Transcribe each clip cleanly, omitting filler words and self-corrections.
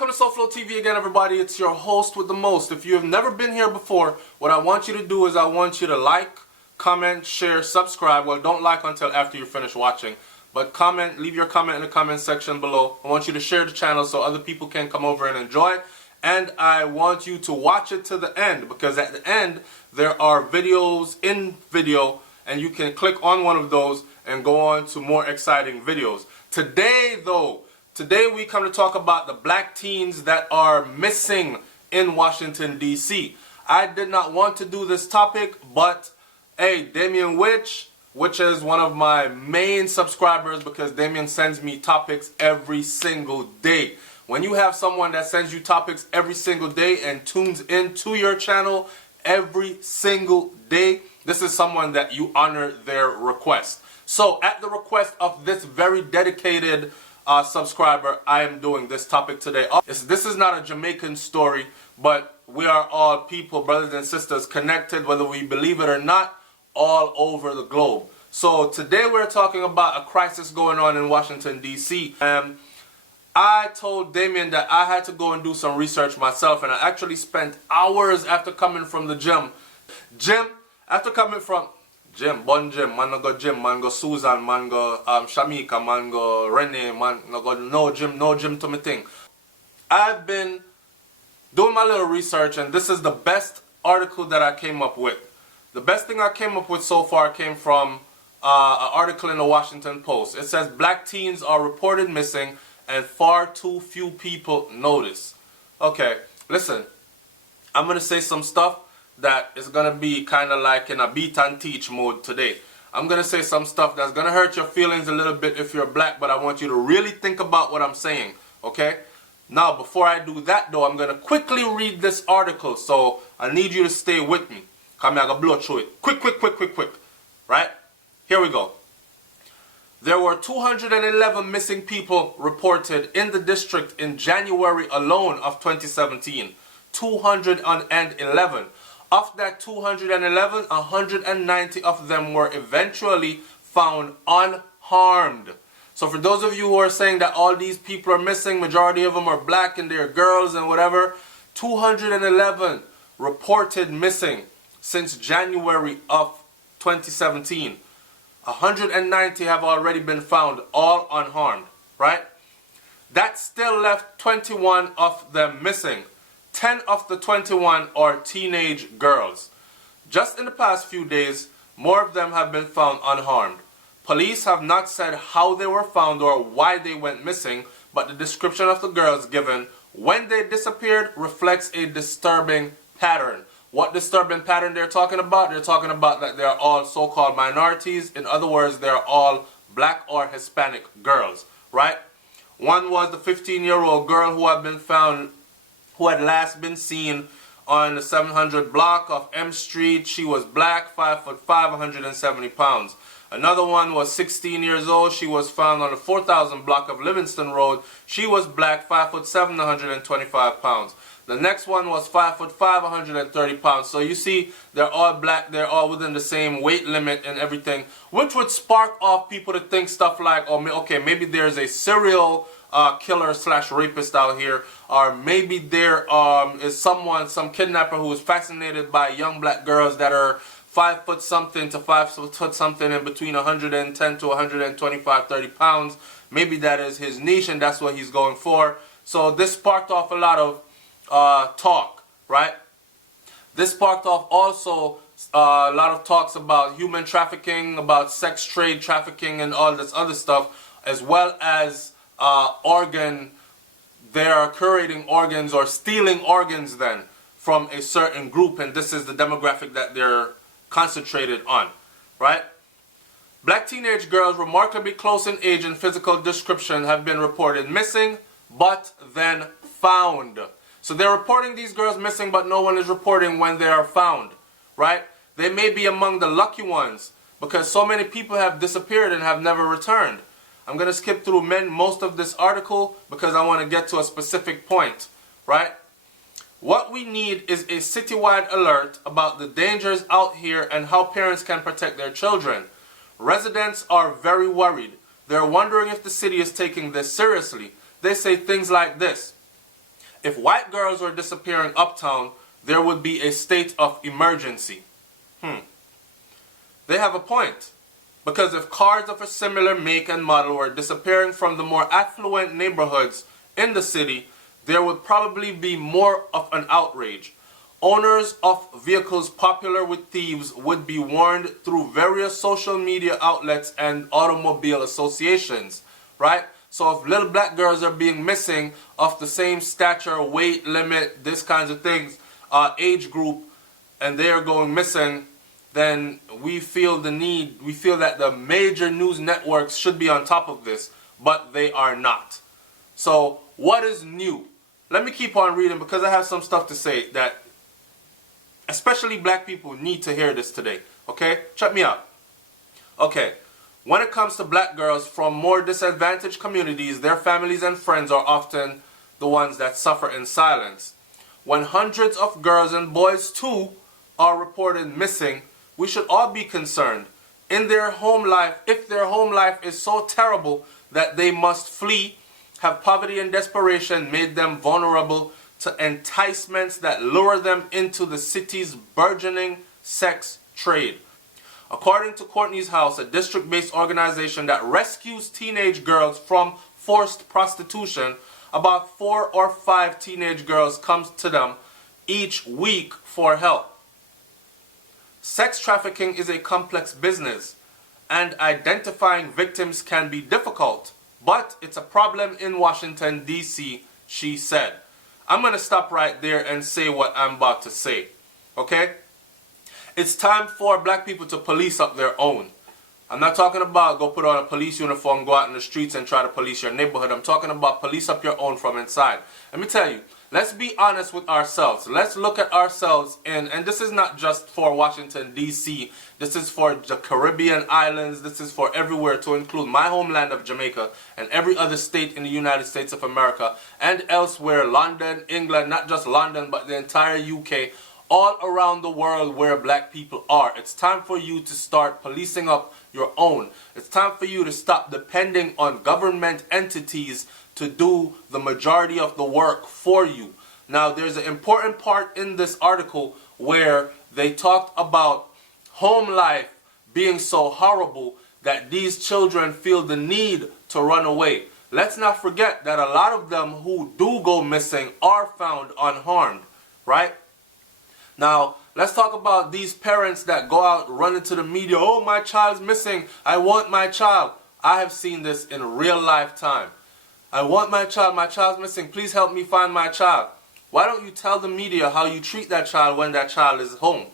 Welcome to SouFLoTV again, everybody. It's your host with the most. If you have never been here before, what I want you to do is I want you to like, comment, share, subscribe. Well, don't like until after you finish watching. But comment, leave your comment in the comment section below. I want you to share the channel so other people can come over and enjoy it. And I want you to watch it to the end, because at the end there are videos in video and you can click on one of those and go on to more exciting videos. Today we come to talk about the black teens that are missing in Washington, D.C. I did not want to do this topic, but hey, Damien which is one of my main subscribers, because Damien sends me topics every single day. When you have someone that sends you topics every single day and tunes into your channel every single day, this is someone that you honor their request. So at the request of this very dedicated subscriber, I am doing this topic today. This is not a Jamaican story, but we are all people, brothers and sisters, connected, whether we believe it or not, all over the globe. So today we're talking about a crisis going on in Washington, D.C. I told Damien that I had to go and do some research myself, and I actually spent hours after coming from the gym. After coming from gym, man go gym, man go Susan, man go Shamika, man go Renee, man go no gym to me thing. I've been doing my little research, and this is the best article that I came up with. The best thing I came up with so far came from an article in the Washington Post. It says black teens are reported missing and far too few people notice. Okay, listen, I'm going to say some stuff that is going to be kind of like in a beat and teach mode today. I'm going to say some stuff that's going to hurt your feelings a little bit if you're black, but I want you to really think about what I'm saying, okay? Now, before I do that though, I'm going to quickly read this article, so I need you to stay with me. I'm going to blow through it. Quick. Right? Here we go. There were 211 missing people reported in the district in January alone of 2017. 211. Of that 211, 190 of them were eventually found unharmed. So for those of you who are saying that all these people are missing, majority of them are black and they're girls and whatever, 211 reported missing since January of 2017. 190 have already been found, all unharmed, right? That still left 21 of them missing. 10 of the 21 are teenage girls. Just in the past few days, more of them have been found unharmed. Police have not said how they were found or why they went missing, but the description of the girls given when they disappeared reflects a disturbing pattern. What disturbing pattern they're talking about? They're talking about that they're all so-called minorities. In other words, they're all black or Hispanic girls, right? One was the 15-year-old girl who had been found, who had last been seen on the 700 block of M Street. She was black, 5'5", 170 pounds. Another one was 16 years old. She was found on the 4000 block of Livingston Road. She was black, 5'7", 125 pounds. The next one was 5'5", 130 pounds. So you see, they're all black. They're all within the same weight limit and everything, which would spark off people to think stuff like, oh, okay, maybe there's a serial killer / rapist out here, or maybe there is some kidnapper who is fascinated by young black girls that are 5 foot something to 5 foot something in between 110 to 125, 30 pounds. Maybe that is his niche and that's what he's going for. So this sparked off a lot of talk, right? This sparked off also a lot of talks about human trafficking, about sex trade trafficking and all this other stuff, as well as they are curating organs or stealing organs then from a certain group, and this is the demographic that they're concentrated on, right? Black teenage girls remarkably close in age and physical description have been reported missing, but then found. So they're reporting these girls missing, but no one is reporting when they are found, right? They may be among the lucky ones, because so many people have disappeared and have never returned. I'm going to skip through most of this article because I want to get to a specific point, right? What we need is a citywide alert about the dangers out here and how parents can protect their children. Residents are very worried. They're wondering if the city is taking this seriously. They say things like this. if white girls were disappearing uptown, there would be a state of emergency. They have a point. Because if cars of a similar make and model were disappearing from the more affluent neighborhoods in the city, there would probably be more of an outrage. Owners of vehicles popular with thieves would be warned through various social media outlets and automobile associations, right? So if little black girls are being missing of the same stature, weight limit, this kinds of things, age group, and they are going missing, then we feel that the major news networks should be on top of this, but they are not. So what is new? Let me keep on reading because I have some stuff to say that especially black people need to hear this today. Okay? Check me out. Okay. When it comes to black girls from more disadvantaged communities, their families and friends are often the ones that suffer in silence. When hundreds of girls and boys too are reported missing, we should all be concerned. In their home life, if their home life is so terrible that they must flee, have poverty and desperation made them vulnerable to enticements that lure them into the city's burgeoning sex trade. According to Courtney's House, a district-based organization that rescues teenage girls from forced prostitution, about 4 or 5 teenage girls come to them each week for help. Sex trafficking is a complex business, and identifying victims can be difficult, but it's a problem in Washington, D.C., she said. I'm going to stop right there and say what I'm about to say, okay? It's time for black people to police up their own. I'm not talking about go put on a police uniform, go out in the streets and try to police your neighborhood. I'm talking about police up your own from inside. Let me tell you, let's be honest with ourselves. Let's look at ourselves and this is not just for Washington, D.C. This is for the Caribbean islands. This is for everywhere, to include my homeland of Jamaica and every other state in the United States of America and elsewhere, London, England, not just London, but the entire UK, all around the world where black people are. It's time for you to start policing up your own. It's time for you to stop depending on government entities to do the majority of the work for you. Now, there's an important part in this article where they talked about home life being so horrible that these children feel the need to run away. Let's not forget that a lot of them who do go missing are found unharmed, right? Now, let's talk about these parents that go out running to the media. Oh, my child's missing. I want my child. I have seen this in real lifetime. I want my child. My child's missing. Please help me find my child. Why don't you tell the media how you treat that child when that child is home?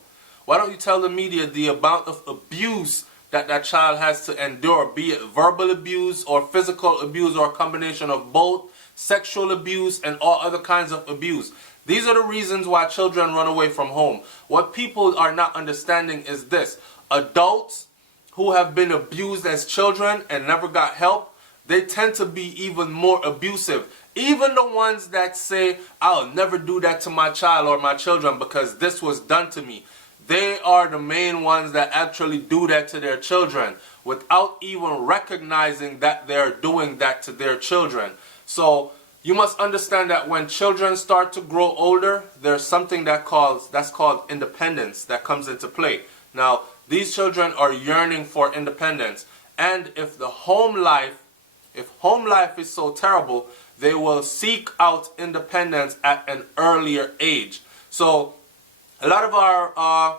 Why don't you tell the media the amount of abuse that that child has to endure, be it verbal abuse or physical abuse or a combination of both, sexual abuse and all other kinds of abuse. These are the reasons why children run away from home. What people are not understanding is this. Adults who have been abused as children and never got help, they tend to be even more abusive. Even the ones that say, I'll never do that to my child or my children because this was done to me. They are the main ones that actually do that to their children without even recognizing that they're doing that to their children. So you must understand that when children start to grow older, there's something that's called independence that comes into play. Now, these children are yearning for independence. And if home life is so terrible, they will seek out independence at an earlier age. So a lot of our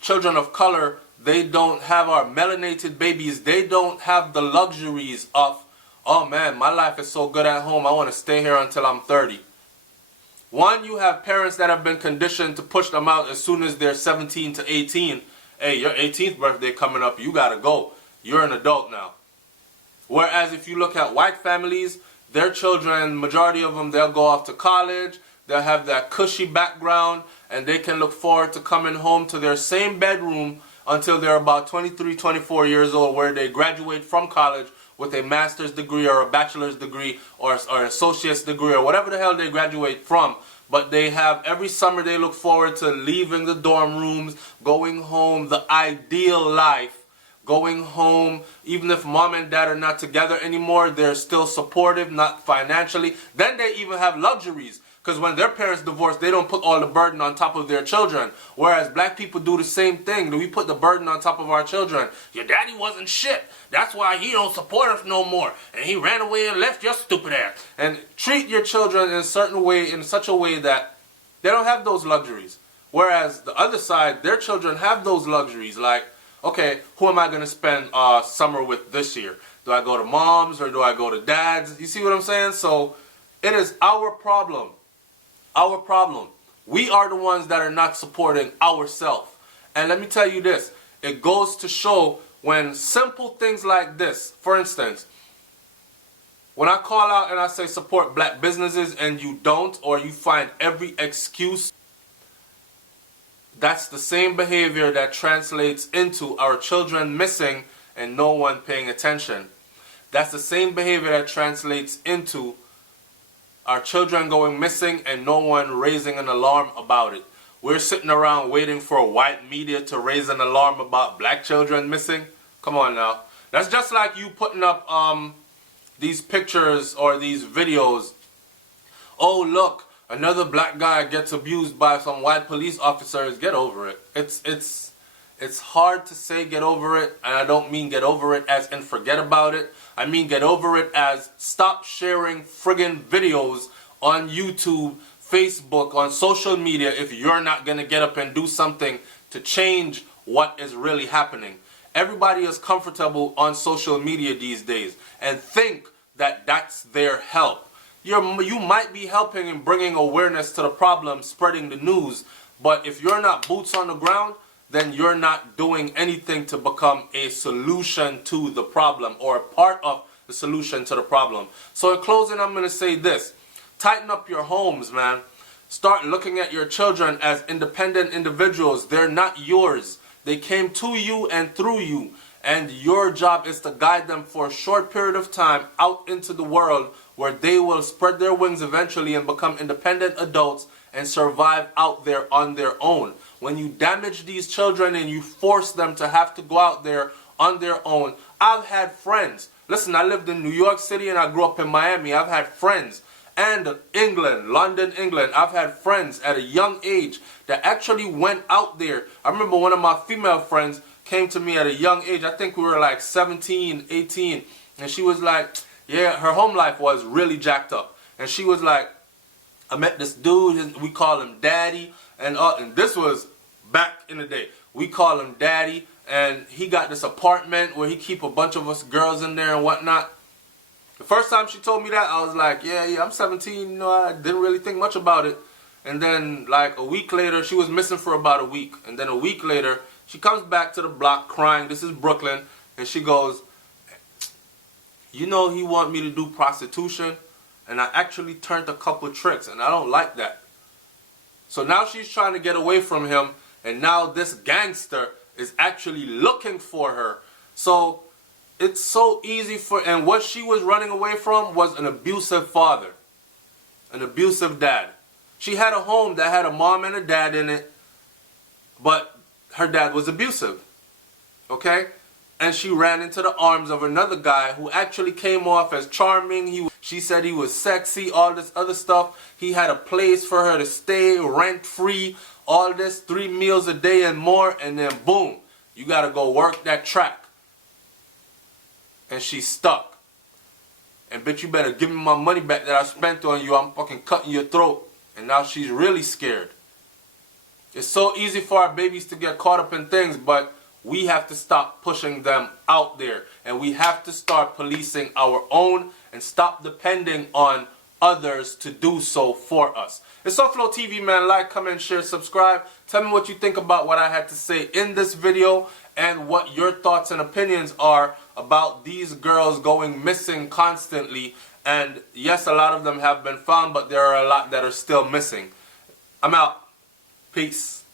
children of color, they don't have our melanated babies. They don't have the luxuries of, oh man, my life is so good at home, I want to stay here until I'm 30. One, you have parents that have been conditioned to push them out as soon as they're 17 to 18. Hey, your 18th birthday coming up, you gotta go. You're an adult now. Whereas if you look at white families, their children, majority of them, they'll go off to college, they'll have that cushy background, and they can look forward to coming home to their same bedroom until they're about 23, 24 years old, where they graduate from college with a master's degree or a bachelor's degree or an associate's degree or whatever the hell they graduate from. But they have, every summer they look forward to leaving the dorm rooms, going home, the ideal life, going home, even if mom and dad are not together anymore, they're still supportive, not financially. Then they even have luxuries. Because when their parents divorce, they don't put all the burden on top of their children. Whereas black people do the same thing. We put the burden on top of our children. Your daddy wasn't shit. That's why he don't support us no more. And he ran away and left your stupid ass. And treat your children in a certain way, in such a way that they don't have those luxuries. Whereas the other side, their children have those luxuries. Like, okay, who am I going to spend summer with this year? Do I go to mom's or do I go to dad's? You see what I'm saying? So it is our problem. Our problem. We are the ones that are not supporting ourselves. And let me tell you this. It goes to show when simple things like this, for instance, when I call out and I say support black businesses and you don't, or you find every excuse, that's the same behavior that translates into our children missing and no one paying attention. That's the same behavior that translates into our children going missing and no one raising an alarm about it. We're sitting around waiting for white media to raise an alarm about black children missing. Come on now. That's just like you putting up these pictures or these videos. Oh, look, another black guy gets abused by some white police officers. Get over it. It's hard to say get over it, and I don't mean get over it as in forget about it. I mean get over it as stop sharing friggin' videos on YouTube, Facebook, on social media if you're not going to get up and do something to change what is really happening. Everybody is comfortable on social media these days and think that that's their help. You might be helping and bringing awareness to the problem, spreading the news, but if you're not boots on the ground, then you're not doing anything to become a solution to the problem or a part of the solution to the problem. So in closing, I'm going to say this. Tighten up your homes, man. Start looking at your children as independent individuals. They're not yours. They came to you and through you. And your job is to guide them for a short period of time out into the world where they will spread their wings eventually and become independent adults and survive out there on their own. When you damage these children and you force them to have to go out there on their own, I've had friends. Listen, I lived in New York City and I grew up in Miami. I've had friends. And England, London, England. I've had friends at a young age that actually went out there. I remember one of my female friends came to me at a young age. I think we were like 17, 18. And she was like, yeah, her home life was really jacked up. And she was like, I met this dude, we call him Daddy. And this was back in the day. We call him Daddy. And he got this apartment where he keep a bunch of us girls in there and whatnot. The first time she told me that, I was like, yeah, I'm 17, you know, I didn't really think much about it. And then, like, a week later, she was missing for about a week. And then a week later, she comes back to the block crying. This is Brooklyn. And she goes, you know, he want me to do prostitution. And I actually turned a couple tricks, and I don't like that. So now she's trying to get away from him. And now this gangster is actually looking for her. So it's so easy for, and what she was running away from was an abusive father, an abusive dad. She had a home that had a mom and a dad in it, but her dad was abusive, okay? And she ran into the arms of another guy who actually came off as charming. She said he was sexy, all this other stuff. He had a place for her to stay, rent-free, all this, 3 meals a day and more, and then boom, you gotta go work that track. And she's stuck. And bitch, you better give me my money back that I spent on you. I'm fucking cutting your throat. And now she's really scared. It's so easy for our babies to get caught up in things, but we have to stop pushing them out there. And we have to start policing our own and stop depending on others to do so for us. It's SouFLoTV, man. Like, comment, share, subscribe. Tell me what you think about what I had to say in this video and what your thoughts and opinions are about these girls going missing constantly. And yes, a lot of them have been found, but there are a lot that are still missing. I'm out. Peace.